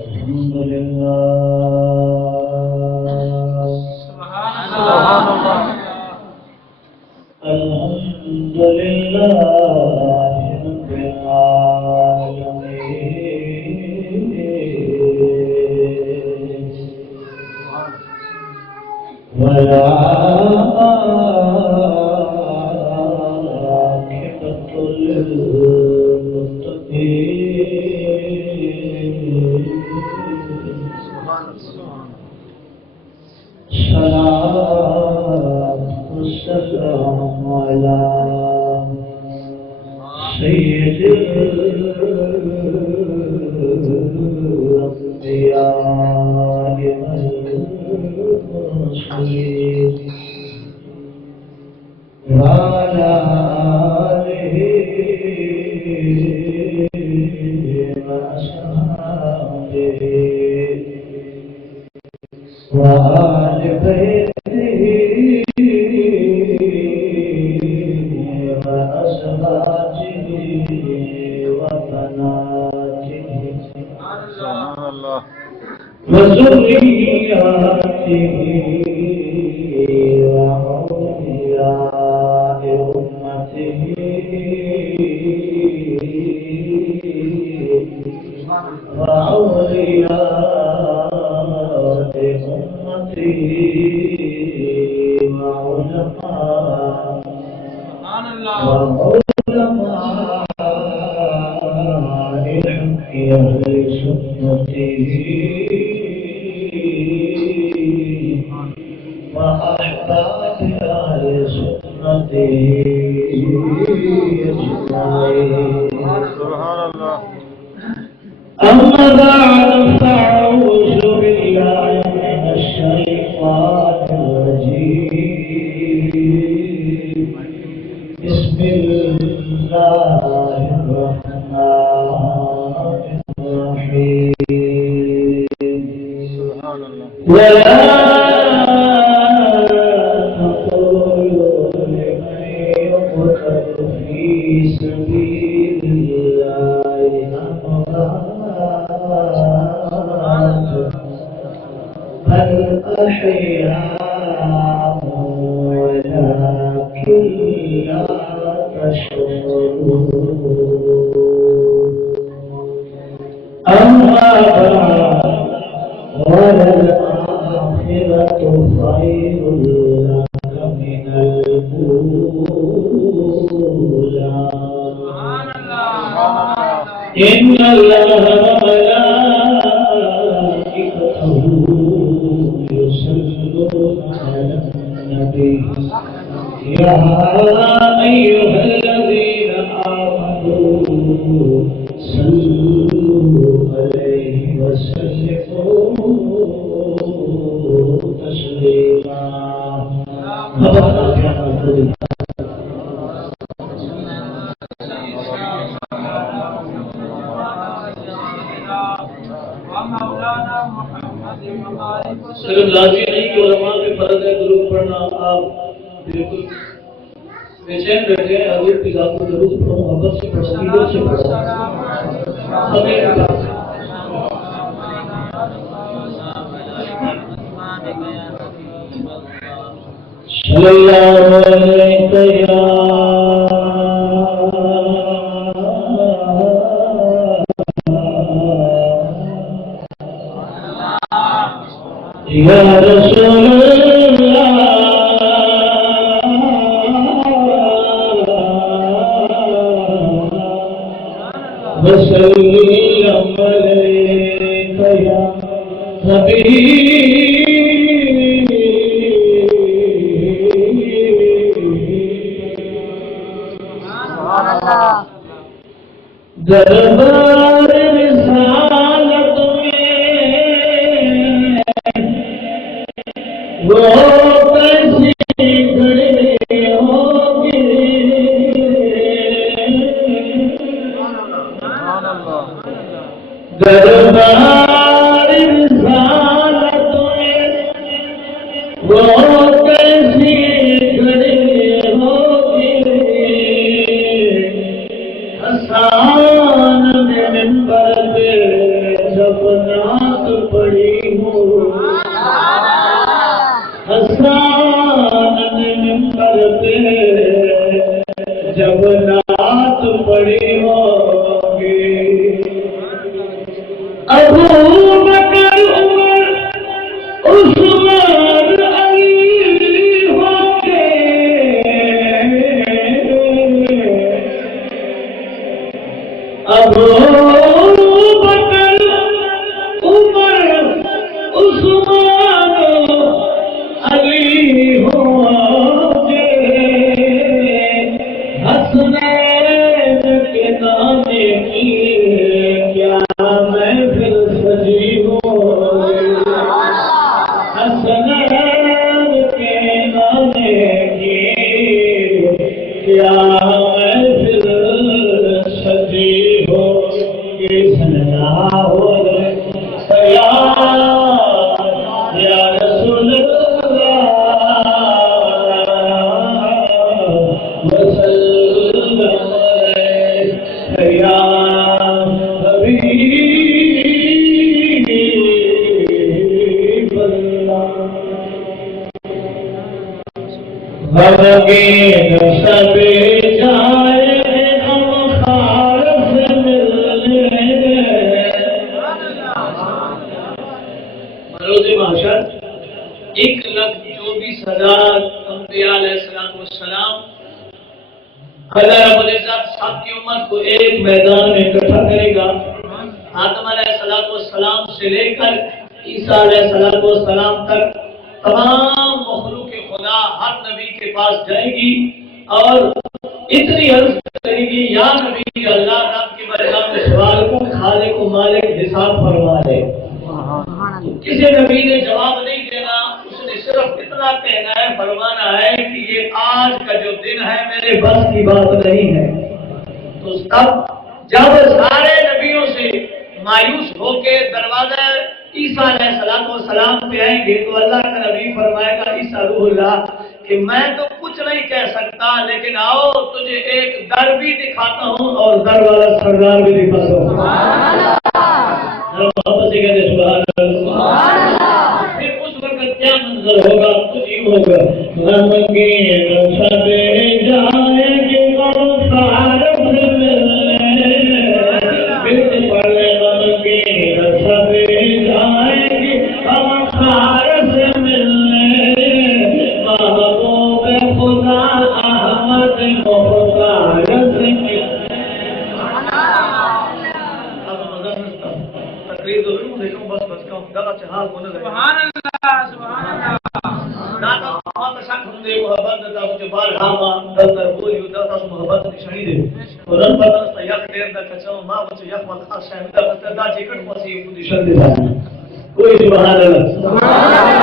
الحمد لله سبحان اللہ الحمد لله رب العالمين والعاقبة للمتقين صلاة والسلام على سيد الأنبياء والمرسلين وعلى آله وأصحابه وآل بيته وأزواجه وبناته وذرياته وأولياء أمته وأولياء أمته وعلماء أهل سنته وأحباب أهل سنته أجمعين. سبحان اللہ. أما بعد فأعوذ بالله من الشيطان الرجيم. بسم الله الرحمن الرحيم. سبحان اللہ. ولا تقولوا لمن يقتل في سبيل الله أموات بل أحياء ولكن لا تشعرون. أما بعد وللآخرة خير لك من الأولى. إن الله وملائكته يصلون على النبي يا أيها الذين آمنوا صلوا عليه وسلموا تسليما. صرف لازمی نہیں کہ علماء میں فرض ہے درود پڑھنا. آپ بالکل بے چین بیٹھے ہیں. حضور کی ذات کو درود پڑھو, محبت سے پڑھو, عقیدت سے پڑھو. صلی اللہ علیہ یا رسول اللہ وسلم علیک یا حبیب. دربار رسالت میں وہ کیسی کھڑے ہوگے. دربار رسالت میں وہ کیسی کھڑے ہوگے. حسان میں منبر پہ جب ابو بکر عمر عثمان علی ہوں گے ابو بکر عمر عثمان علی ہوں گے حسنین کے نانے کی کیا محفل سجی ہوں حسنین کے نانے کی کیا محفل سجی ہو یا رسول غمگین سب جائے ہم خار سے ملنے مروز معاشر 1,24,000 انبیاء علیہ السلام اللہ رب العزت سب کی امت کو ایک میدان میں اکٹھا کرے گا آدم علیہ السلام سے لے کر عیسیٰ علیہ السلام تک تمام مخلوق خدا ہر نبی کے پاس جائے گی اور اتنی عرض کرے گی یا نبی اللہ رب کی بارگاہ میں سوال کو خالق و مالک حساب فرما دے کسی نبی نے جواب نہیں دینا اس نے صرف اتنا کہنا ہے فرمانا ہے کہ یہ آج کا جو دن ہے میرے بس کی بات نہیں ہے تو تب جب سارے نبیوں سے مایوس ہو کے دروازہ عیسیٰ علیہ السلام پہ آئیں گے تو اللہ کا نبی فرمائے گا عیسیٰ روح اللہ کہ میں تو کچھ نہیں کہہ سکتا لیکن آؤ تجھے ایک در بھی دکھاتا ہوں اور در والا سردار بھی دکھاتا ہوں محبت سے کہتے سبحان اللہ پھر اس وقت کیا منظر ہوگا کچھ ہی ہوگا غمگین سب جائے گے غمخار سے ملنے پھر پڑے غمگین سب جائے گے غمخار سے ملنے محبوب خدا احمد مختار سے ملنے تقریر تو ضرور دیکھوں بس کہوں دغه چې حال ونه لري سبحان الله سبحان الله دا تاسو شک هم دی محبت د تاسو چې بار غاما د تربول یو د تاسو محبت نشانی دی ورن په تاسو یو ډیر د کچو ما چې یو وخت خاص شامل ده دا چې کټ پسې یو پوزیشن دی کوئی سبحان الله سبحان الله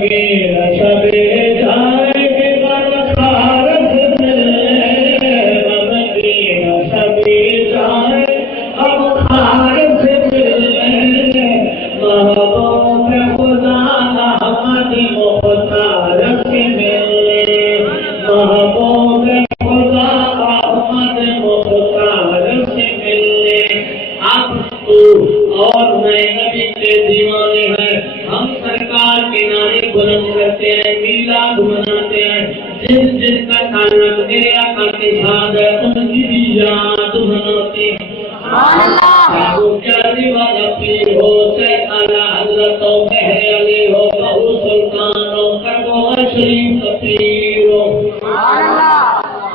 کې راشا به جائے کے بار خارج ملنے مدی راشا به جائے اب خارج ملنے محبوب خدا احمد مختار سے ملنے محبوب خدا احمد مختار سے ملنے اب تو اور نئے نبی کے دیوانے ہیں ہم سرکار کے نعرے بلند کرتے ہیں میلاد مناتے ہیں جن جن کا تعلق میرے آقا کے ساتھ ہے ان کی بھی یاد مناتے ہیں وہ کیا دیوانہ پیر ہو چاہے اعلیٰ حضرت ہو بحر علی ہو بہو سلطان ہو کربو شریف کا پیر ہو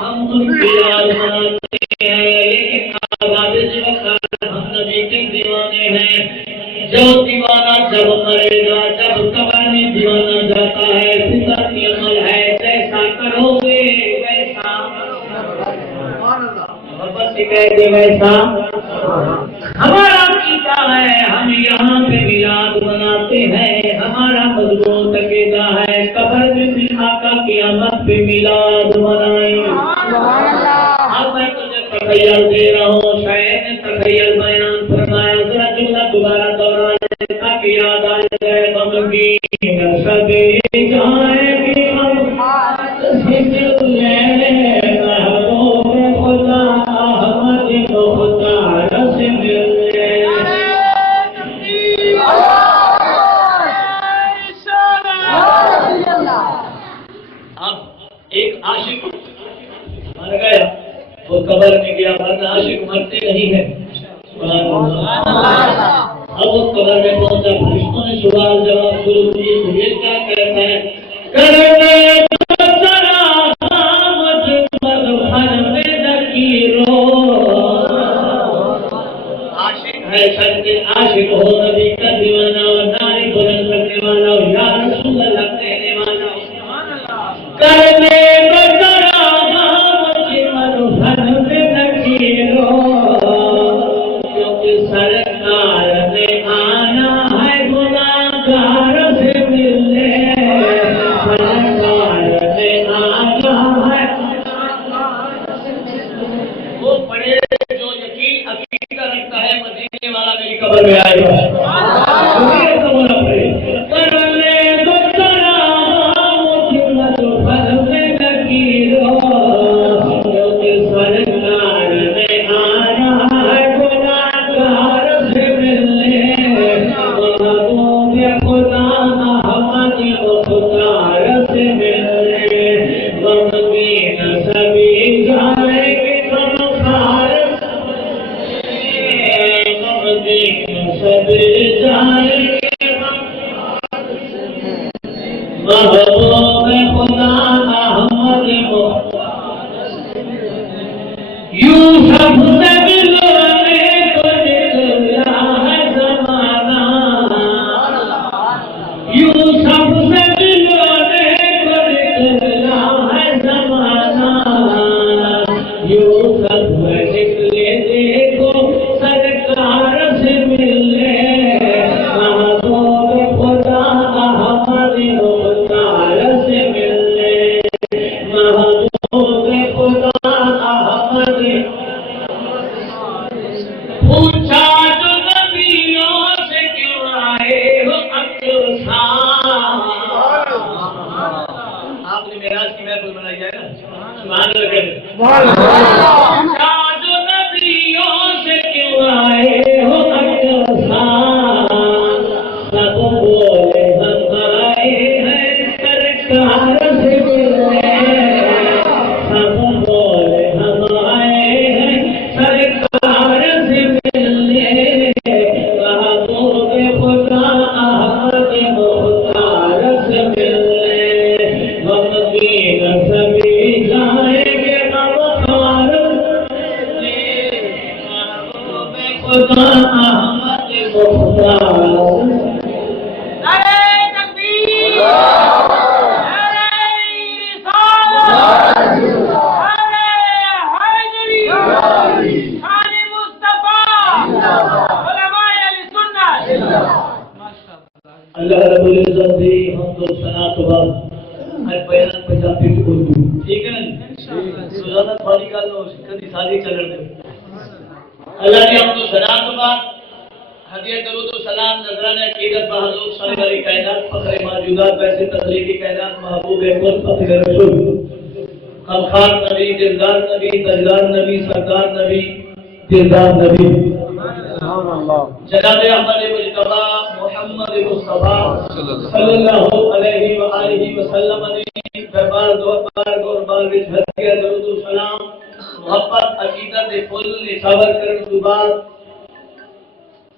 ہم ان کی یاد مناتے ہیں لیکن آباد اس وقت ہم نبی کے دیوانے ہیں جو دیوانہ جب مرے گا جب قبر میں دیوانہ جاتا ہے فطرتی عمل ہے جیسا کرو گے ویسا محبت سے کہتے ویسا ہمارا عقیدہ ہے ہم یہاں پہ میلاد مناتے ہیں ہمارا مضبوط عقیدہ ہے قبر میں بھی آقا قیامت پہ میلاد منائیں اب میں تجھے تخیل دے رہا ہوں شاید نے تخیل بیان فرمایا ذرا جملہ دوبارہ دہرانے تاکہ یاد آ جائے غمگین سب جائے گے ہم ملنے محبوب خدا احمد مختار سے ملنے اب ایک عاشق مر گیا وہ قبر میں گیا ورنہ عاشق مرتے نہیں ہے اب اس قبر میں پہنچا، فرشتوں نے سوال جواب شروع کیے، تو یہ کیا کہتا ہے؟ کرنے بسرا مجھ پر بھر میں نکیرو، عاشق ہے سچے عاشق ہو، نبی کا دیوانہ اور ناری بلند کرنے والا ہو، یا رسول اللہ کہنے والا ہو، کرنے بسرا مجھ پر بھر میں نکیرو، کیونکہ سرکار نے آنا ہے گناہگار سے ملنے، سرکار نے آنا ہے وہ پڑھے جو یقین عقیدہ رکھتا ہے مدینے والا میری قبر میں آئے گا، کرنے تو سلام مجھ پر میں نکیرو، کیونکہ سرکار نے آنا ہے گناہگار سے ملنے، محبوب خدا احمد مختار سے ملنے، غمگین سبھی جائیں گے غمخوار سے، غمگین سبھی جائیں گے محبوب خدا احمد مختار سے ملنے، یوسف سے ملنے کو نکلا ہے زمانہ، یوسف سے ملنے کو نکلا ہے زمانہ، یوسف نکلے دیکھو سرکار سے ملنے، محبوب خدا احمد مختار سے ملنے، محبوب خدا احمد، پوچھا جو نبیوں سے کیوں آئے ہو اکثر، آپ نے معراج کی محفل بنائی ہے نا، سبحان اللہ کہتے ہیں، پوچھا جو نبیوں سے کیوں آئے ہو اکثر، سب بولے ہم آئے ہیں سرکار سے ملنے، سب بولے ہم آئے ہیں سرکار سے ملنے، محبوب خدا احمد مختار سے ملنے، غمگین سبھی جائیں گے غمخوار سے، محبوب خدا احمد مختار سے، نعرہ تکبیر، نعرہ رسالت، نعرہ حیدری، شان مصطفیٰ، علماء اہل سنت، اللہ رب العزت دی حمد و ثنا تو بعد ہر بیان پنجابی تے اردو، ٹھیک ہے نا جی؟ روزانہ تھوڑی گل ہو کدی ساری چلن دے، اللہ دی حمد و ثنا تو بعد ہدیہ درود و سلام نذرانہ عقیدت بحضور سرکار کائنات فخر موجودات ویسے تخلیقی کائنات محبوب کل فخر رسول خلخار نبی دلدار نبی تاجدار نبی سردار نبی دلدار نبی جناب احمد مجتبی محمد مصطفیٰ صلی اللہ علیہ وآلہ وسلم نے دربار بار وچ ہدیہ درود و سلام محبت عقیدت دے پھل نثار کرن تو بعد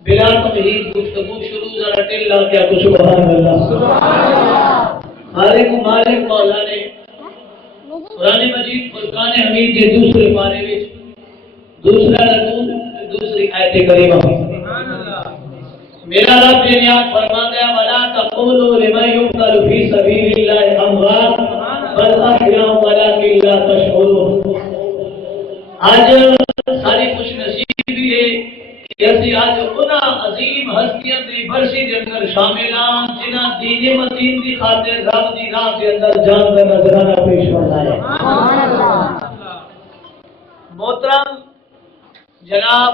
بلا تمہید گفتگو شروع ذرا ٹلا کیا تو سبحان اللہ، مالک مولا نے قرآن مجید فرقان حمید کے دوسرے پارے وچ دوسرا رکوع دوسری آیت کریمہ، میرا رب یہ نیات فرماتا ہے ولا تقولوا لمن يقتل في سبيل الله اموات بل احياء ولكن لا تشعرون، آج ساری خوش نصیبی ہے کہ اسی آج انہاں عظیم ہستیاں دی برسی دے اندر شامل ہاں جنہاں دین متین دی خاطر رب دی راہ دے اندر جان کا نذرانہ پیش فرمایا۔ محترم جناب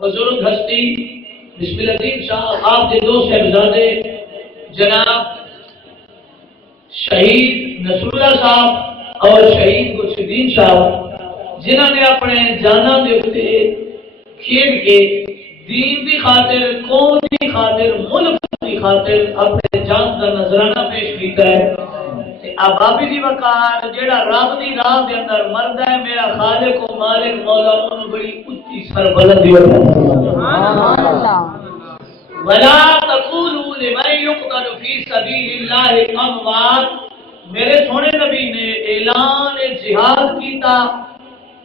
بزرگ ہستی بسم الدین شاہ آپ کے دو صاحبزادے جناب شہید نصر اللہ صاحب اور شہید گلشدین صاحب جنہوں نے اپنے جاناں دے اتے کھیل کے دین دی خاطر قوم دی خاطر ملک دی خاطر اپنے جان کا نذرانہ پیش کیتا ہے، آبابی دی وقار جیڑا رب دی راہ دے اندر مردا ہے میرا خالق و مالک مولا اونوں بڑی اونچی سربلندی عطا سبحان اللہ ولا تقولوا لمن يقتل في سبيل الله اموات میرے سونے نبی نے اعلان جہاد کیتا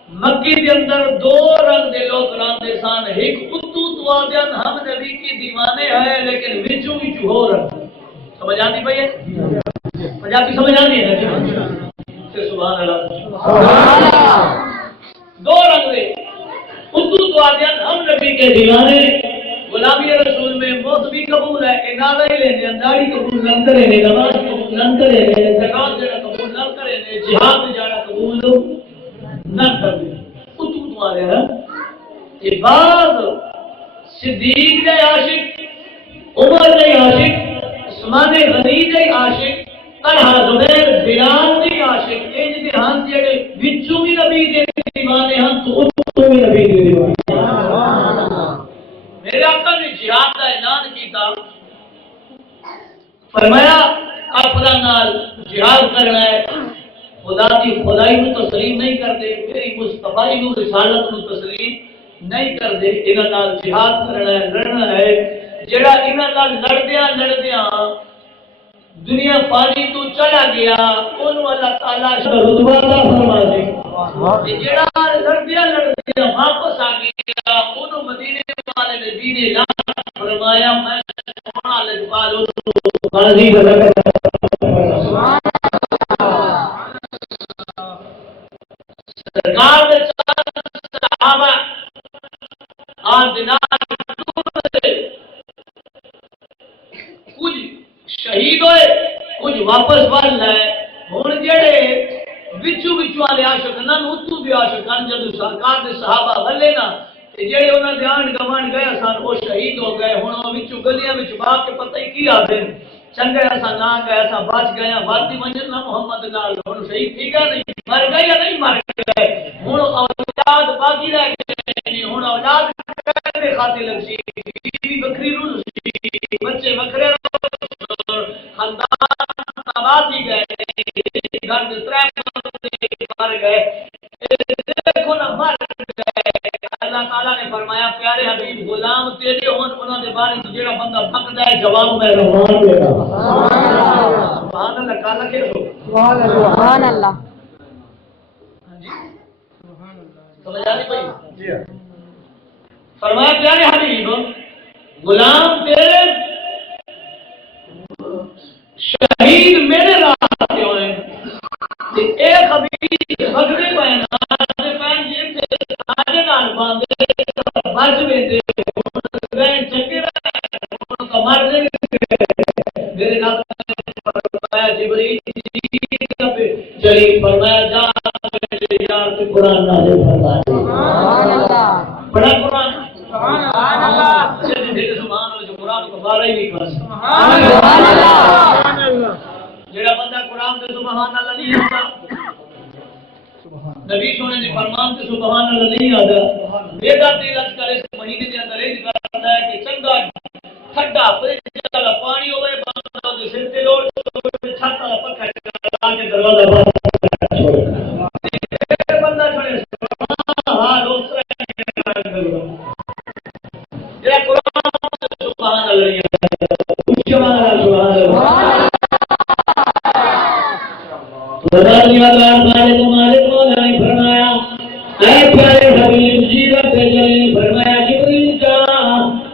مکی دے اندر دو رنگ دے لوگ راندے سان ایک اتو تو آدھن ہم نبی کی دیوانے ہیں لیکن وچوں وچوں ہو رہا سمجھ آتی بھئی ہے پنجابی سمجھ آتی ہے سبحان اللہ دو رنگ دے اتو تو آدھن ہم نبی کے دیوانے غلامی رسول میں موت بھی قبول ہے انادہ ہی لینے داڑھی قبول نہ کرے نماز قبول نہ کرے زکات دینا قبول نہ کرے جہاد میں جانا قبول نہ کرے تو آ رہا ہے یہ بعض صدیق دے عاشق عمر دے عاشق عثمان غنی دے عاشق طلحہ زبیر بلال دے عاشق انج دے ہن جڑے وچوں بھی نبی دے دیوانے ہن تو اتوں بھی نبی دے دیوانے سبحان اللہ میرے آقا نے جہاد کا اعلان کیتا فرمایا اپنا نال جہاد کرنا ہے خدا کی خدائی کو تسلیم نہیں کرتے میری مصطفی کو رسالت کو تسلیم نہیں کرتے انہاں نال جہاد کرنا ہے لڑنا ہے جڑا انہاں نال لڑدیاں دنیا پانی تو چلا گیا اونوں اللہ تعالی رتبہ عطا فرما دے جڑا لڑدیاں واپس آ گیا اونوں مدینے والے نے دین اعلان فرمایا میں سونا لجپال غازی سبحان سرکار دے صحابہ آج دینار کچھ شہید ہوئے کچھ واپس بن لائے ہن جڑے وچوں والے عاشق نہ اتو بھی عاشقان جب سرکار دے صحابہ ولے نا جڑے انہاں دے آن گوان گئے سن وہ شہید ہو گئے ہن وچوں گلیاں وچ باغ کے پتہ ہی کی آدے چنگے اساں نہ گئے اساں بچ گئے وادی منجل نہ محمد نال ہن شہید ٹھیک ہے نہیں مر گئے یا نہیں مر گئے ہن اولاد باقی رہ گئے ہن اولاد کدے خاطر لگسی بیوی بکری روز بچے بکرے خاندان تباہ ہی گئے گھر دے ترے مر گئے دیکھو نا مر گئے اللہ تعالیٰ نے فرمایا پیارے حبیب غلام تیرے ہون انہاں دے بارے جیڑا بندہ بھکدا ہے جواب میں رحمان دے گا سبحان اللہ کالا کہ سبحان اللہ ہاں جی سبحان اللہ سمجھ آ رہی بھائی جی فرمایا پیارے حبیب غلام تیرے شہید میرے راستے ہوئے ایک حبیب بھکدے پے نا پین جی تے ساڈے نال باندھے بچ ویندے گئے چنگے کمر دے میرے نال فرمایا جبریل جلیل فرمایا جا میرے یار کے قرآن نازل فرما سبحان اللہ بڑا قرآن سبحان اللہ جے سبحان اللہ جو قرآن کو بارہ ہی نہیں کر سبحان اللہ جڑا بندہ قرآن تے سبحان اللہ نہیں آتا نبی سونے نے فرمان تے سبحان اللہ نہیں آتا میرا دل اکثر اس مہینے دے اندر یہ کرتا ہے کہ چنگا ٹھنڈا فریج والا پانی ہوے بندہ دے سر تے لوڑ چھت والا پنکھا چلا کے دروازہ بند چھوڑے بندہ چھوڑے ہاں دوست جڑا قرآن تے سبحان اللہ نہیں آتا سبحان اللہ بدانی والا مالک مولا نے فرمایا اے پیارے حبیب جی رب جلیل فرمایا جبریل جا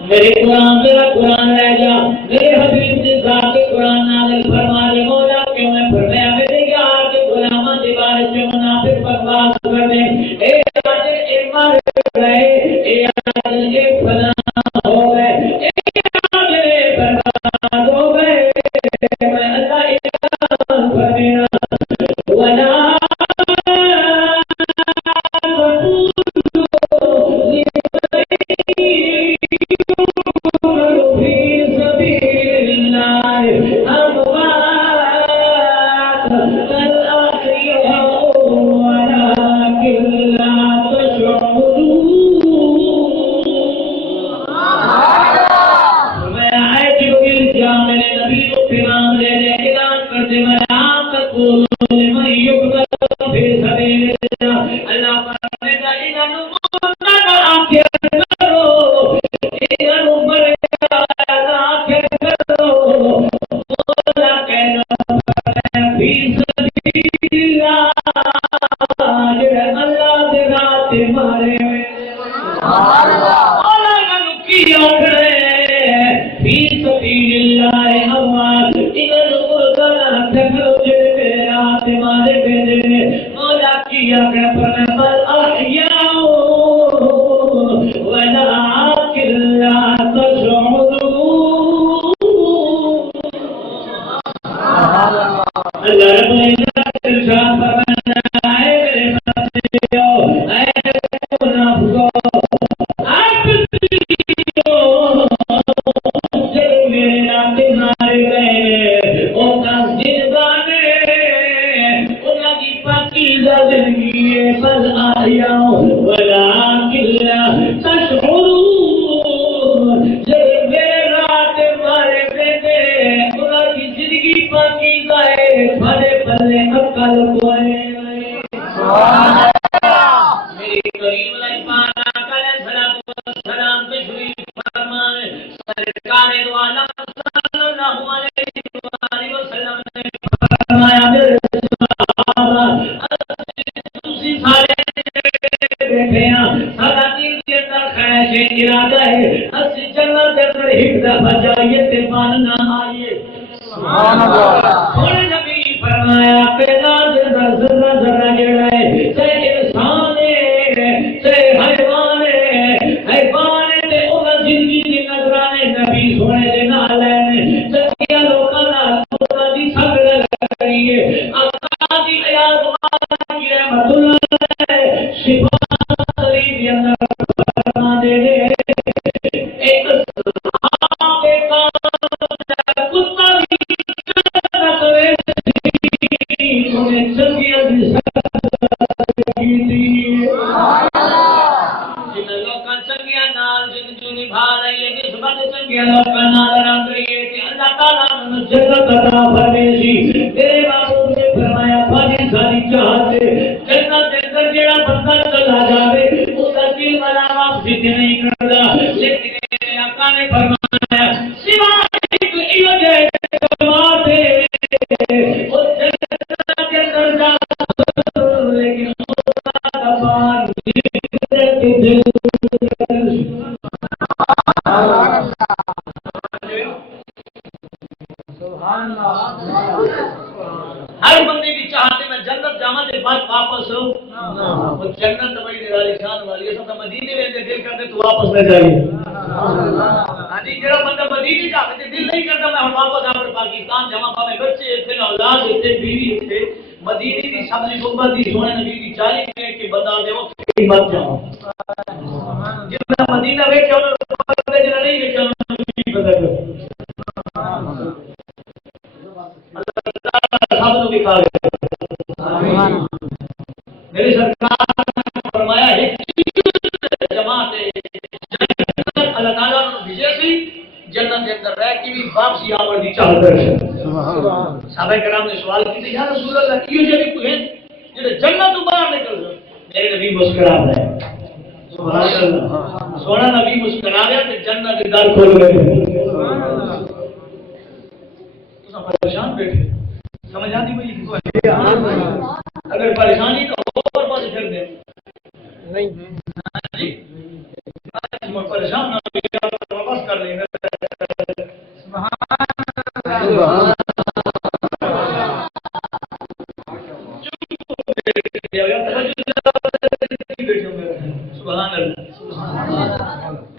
میرے قرآن لے جا میرے حبیب کی ذات قرآن نازل فرما دے مولا کیوں میں فرمایا میرے یار کے غلاماں دے بارے میں منافق بکواس کر دے اے آج اے مر گئے اے آج اے فنا ہو گئے اے آج اے برباد ہو گئے میں اللہ اعلان فرمایا ولا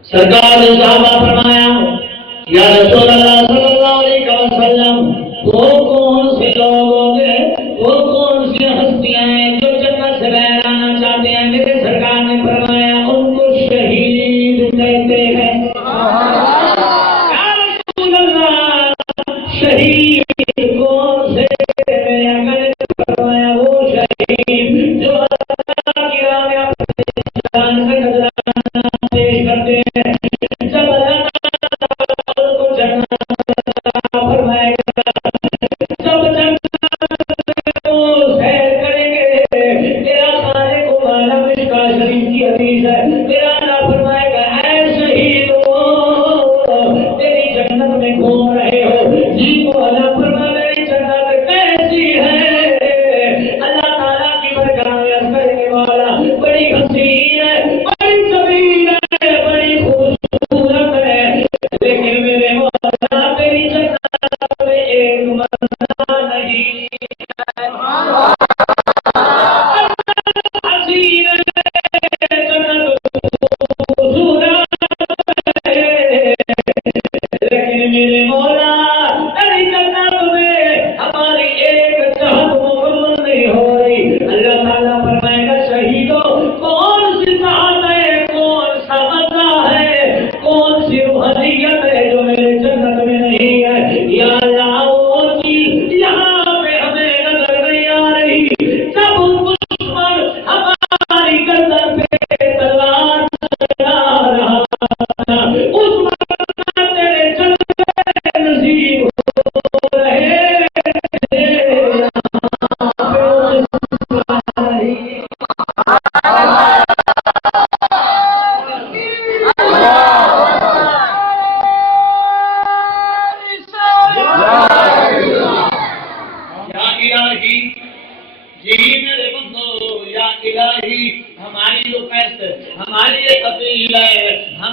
سرکار نے صحابہ فرمایا یا رسول اللہ صلی اللہ علیہ وسلم وہ کون سے لوگ ہوں گے وہ کون سی ہستیاں ہیں جو جنت سے باہر آنا چاہتے ہیں میرے سرکار نے فرمایا ان کو شہید کہتے ہیں یا رسول اللہ شہید کون سے میرے آقا نے فرمایا وہ شہید جو اللہ کی راہ میں اپنے جان کا نذرانہ پیش کرتے ہیں میرا اللہ فرمایا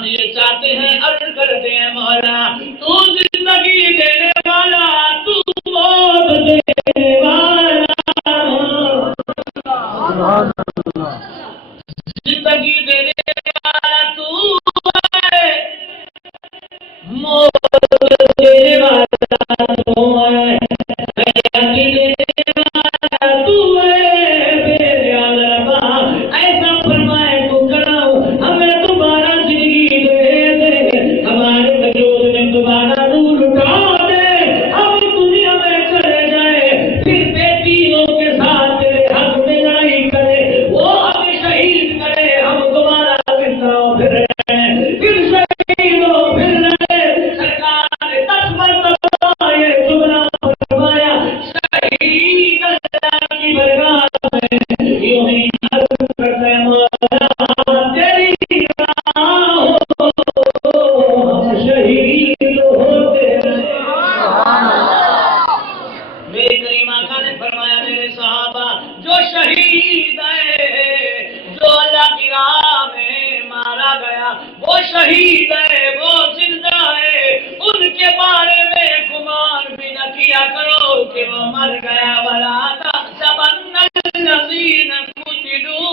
ہم یہ چاہتے ہیں، عرض کرتے ہیں مولا تو زندگی دینے والا، تو موت دینے والا، زندگی دینے والا تو ہے، موت دینے والا تو ہے، حیاتی دینے والا تو ہے، میرے اللہ ایسا فرمائے تو کراؤ، ہمیں دوبارہ زندگی دے دے، ہمارے وجود میں دوبارہ نور اٹھا دے، ہم دنیا میں چلے جائیں، پھر بیٹیوں کے ساتھ تیرے حق میں لڑائی کرے، وہ ہمیں شہید کرے، ہم دوبارہ زندہ ہو پھر رہے، پھر شہید ہو پھر رہے۔ سرکار نے 10 مرتبہ یہ جملہ فرمایا، شہید اللہ کی برکات میں یوں ہی عرض کرتے ہیں مولا تیری راہ ہو، ہم شہید ہوتے رہے۔ میرے کریم آقا نے فرمایا میرے صحابہ جو شہید ہے، جو اللہ کی راہ میں مارا گیا وہ شہید ہے، وہ زندہ ہے، ان کے بارے میں گمان بھی نہ کیا کرو کہ وہ مر گیا، ولا تحسبن الذین قتلوا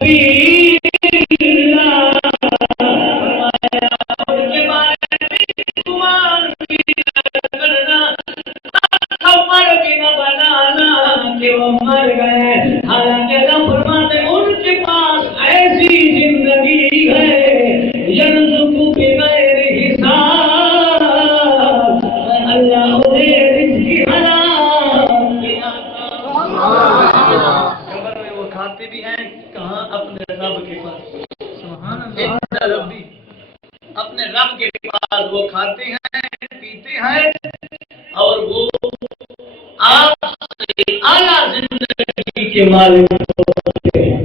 فی سبیل اللہ، فرمایا ان کے بارے میں گمان بھی نہ کرنا، تصور بھی نہ بنانا کہ وہ مر گئے، حالانکہ اللہ فرماتے ان کے پاس ایسی زندگی ہے یرزق بغیر حساب، اللہ انہیں رزق حلال قبر میں وہ کھاتے بھی ہیں کہاں؟ اپنے رب کے پاس، عند ربی، اپنے رب کے پاس وہ کھاتے ہیں پیتے ہیں، اور وہ آپ سے اعلیٰ زندگی کے مالک ہوتے ہیں۔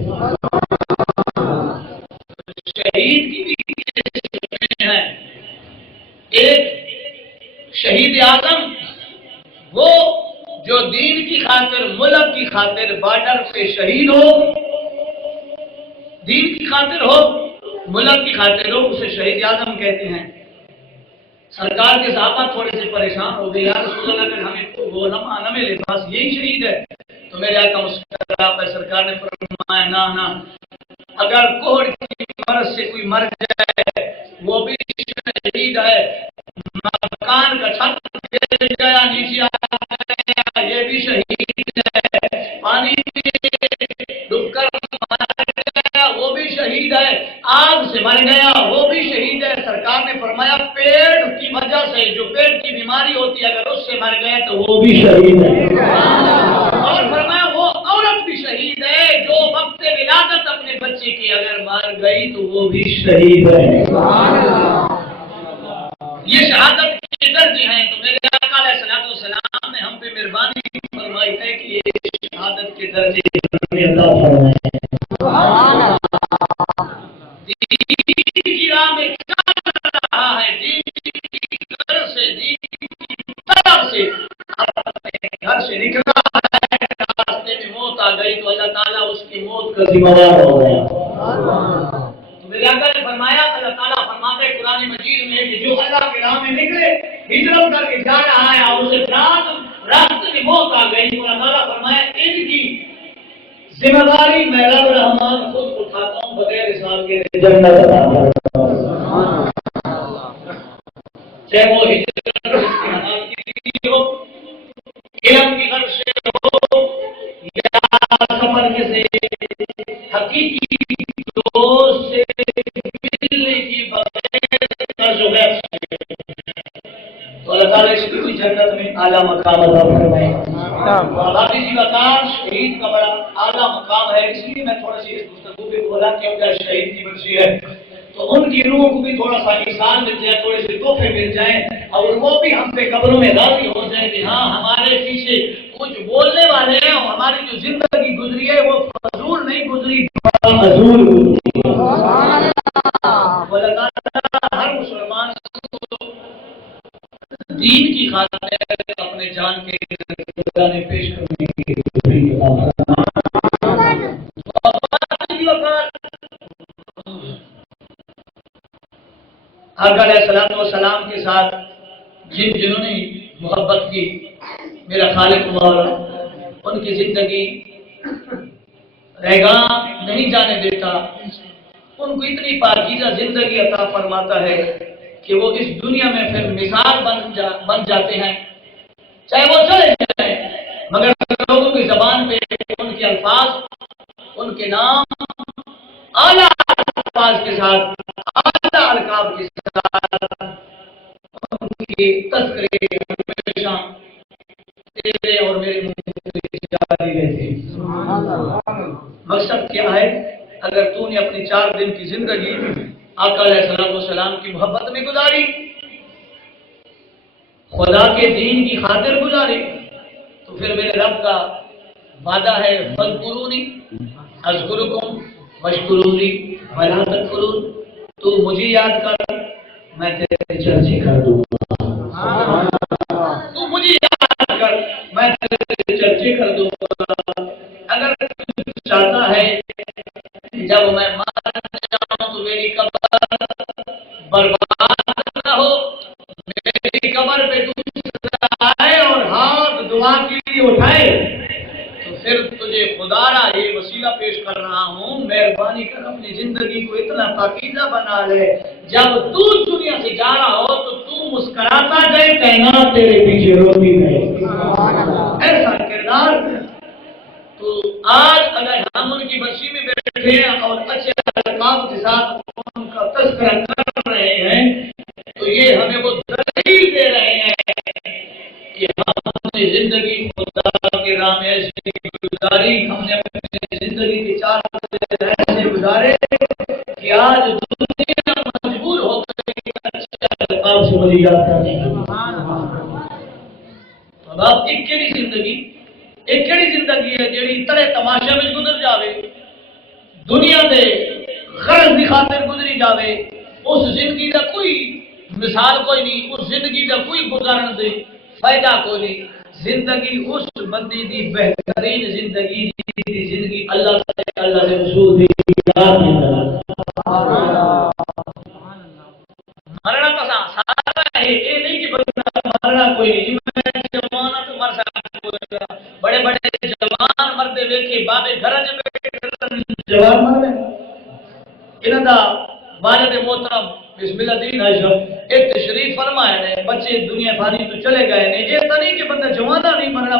شہید کی بھی قسمیں ہیں، ایک شہید اعظم وہ جو دین کی خاطر، ملک کی خاطر بارڈر پہ شہید ہو، دین کی خاطر ہو، ملک کی خاطر ہو، اسے شہید اعظم کہتے ہیں۔ سرکار کے صحابہ تھوڑے سے پریشان ہو گئے، یا رسول اللہ اگر ہمیں تو وہ نہ ملے، بس یہی شہید ہے، تو میرے آقا مسکرا پر سرکار نے فرمایا نہ، اگر کوہر کی مرض سے کوئی مر جائے وہ بھی شہید ہے، مکان کا چھت گر گیا نیچے آ گیا یہ بھی شہید ہے، پانی ڈوب کر مر گیا وہ بھی شہید ہے، آگ سے مر گیا وہ بھی شہید ہے۔ سرکار نے فرمایا پیٹ کی وجہ سے، جو پیٹ کی بیماری ہوتی ہے اگر اس سے مر گئے تو وہ بھی شہید ہے، اور فرمایا وہ عورت بھی شہید ہے جو وقت ولادت اپنے بچے کی اگر مر گئی تو وہ بھی شہید ہے۔ یہ شہادت کے درجے ہیں، تو میرے آقا علیہ الصلوۃ والسلام نے ہم پہ مہربانی فرمائی ہے کہ یہ شہادت کے درجے ہمیں عطا فرمائے۔ دین کی راہ میں چل رہا ہے، دین کی غرض سے، دین کی طرف سے اپنے گھر سے نکلا ہے، راستے میں موت آ گئی تو اللہ تعالیٰ اس کی موت کا ذمہ دار ہو گیا۔ تو میرے آقا نے فرمایا، اللہ تعالیٰ فرماتے ہیں قرآن مجید میں کہ جو اللہ کے راہ میں نکلے، ہجرت کر کے جا رہا ہے اور اسے راستے میں موت آ گئی تو اللہ تعالیٰ فرمایا ان کی ذمہ داری میں رب رحمان خود اٹھاتا ہوں، بغیر حساب کے جنت عطا کرتا ہوں۔ چاہے وہ ہجرت کی ہو، علم کی غرض سے ہو، یا سفر کے سے حقیقی دوست سے ملنے کی بغیر جو ہے تو اللہ تعالیٰ اس کی جنت میں اعلیٰ مقام عطا فرمائے۔ باقی جی وقار شہید کا بڑا اعلیٰ مقام ہے، اس لیے میں تھوڑا سی اس گفتگو پہ بولا کیونکہ شہید کی مرضی ہے تو ان کی روح کو بھی تھوڑا سا احسان مل جائے، تھوڑے سے تحفے مل جائیں، اور وہ بھی ہم پہ قبروں میں راضی ہو جائے کہ ہاں ہمارے پیچھے کچھ بولنے والے ہیں، اور ہماری جو زندگی گزری ہے وہ فضول نہیں گزری، معذور گزری۔ اللہ تعالیٰ ہر مسلمان کو دین کی خاطر اپنے جان کے پیش کرنے کی آقا علیہ السلام والسلام کے ساتھ جنہوں نے محبت کی، میرا خالق مولا ان کی زندگی رہگاں نہیں جانے دیتا، ان کو اتنی پاکیزہ زندگی عطا فرماتا ہے کہ وہ اس دنیا میں پھر مثال بن جاتے ہیں، چاہے وہ چلے جائیں مگر لوگوں کی زبان پہ ان کے الفاظ، ان کے نام اعلیٰ الفاظ کے ساتھ، اعلیٰ القاب کے ساتھ ان کی تذکرے ہمیشہ تیرے اور میرے منہ سے جاری رہتے ہیں۔ مقصد کیا ہے؟ اگر تو نے اپنی 4 دن کی زندگی آقا علیہ السلام کی محبت میں گزاری، خدا کے دین کی خاطر گزاری، تو پھر میرے رب کا وعدہ ہے فاذکرونی اذکرکم واشکرونی ولا تکفرون، تو مجھے یاد کر میں تیرے چرچے کر دوں گا، تو مجھے یاد کر میں تیرے چرچے کر دوں گا۔ اگر تو چاہتا ہے جب میں مر جاؤں تو میری قبر برباد نہ ہو، میری قبر پہ دوسرا آئے اور ہاتھ دعا کے لیے اٹھائے، تو پھر تجھے خدا را یہ وسیلہ پیش کر رہا ہوں، مہربانی کر اپنی زندگی کو اتنا پاکیزہ بنا لے، جب تو دنیا سے جا رہا ہو تو مسکراتا جائے، کائنات تیرے پیچھے روتی رہے، ایسا کردار۔ تو آج اگر ہم ان کی برسی میں بیٹھے ہیں اور اچھے القاب کے ساتھ ان کا تذکرہ کر رہے ہیں، تو یہ ہمیں وہ دلیل دے رہے ہیں کہ ہم اپنی زندگی خدا کے راہ میں ایسی گزاری، ہم نے اپنی زندگی کے 4 دن ایسے گزارے کہ آج دنیا مجبور ہو گئی اچھے القاب سے مجھے یاد کرنے کی۔ اب آپ ایک کیڑی زندگی ہے جیڑی طرح تماشے میں گزر جاوے، دنیا دے غرض کی خاطر گزری جاوے، اس زندگی کا کوئی مثال کوئی نہیں، اس زندگی کا کوئی گزارن دے فائدہ کوئی نہیں۔ زندگی اس بندی دی بہترین زندگی اللہ سے رسول دی مرنا پسا سارا ہے، یہ نہیں کہ مرنا کوئی نہیں، جوان تو مر سکتا، بڑے بڑے جوان مردے ویکھے بابے گھر جوان مر گئے، انہاں دا والد محترم بسم اللہ دین اشرف ایک تشریف فرمائے نے، بچے دنیا فانی تو چلے گئے نے، اس طرح کہ بندہ جوانا نہیں مرنا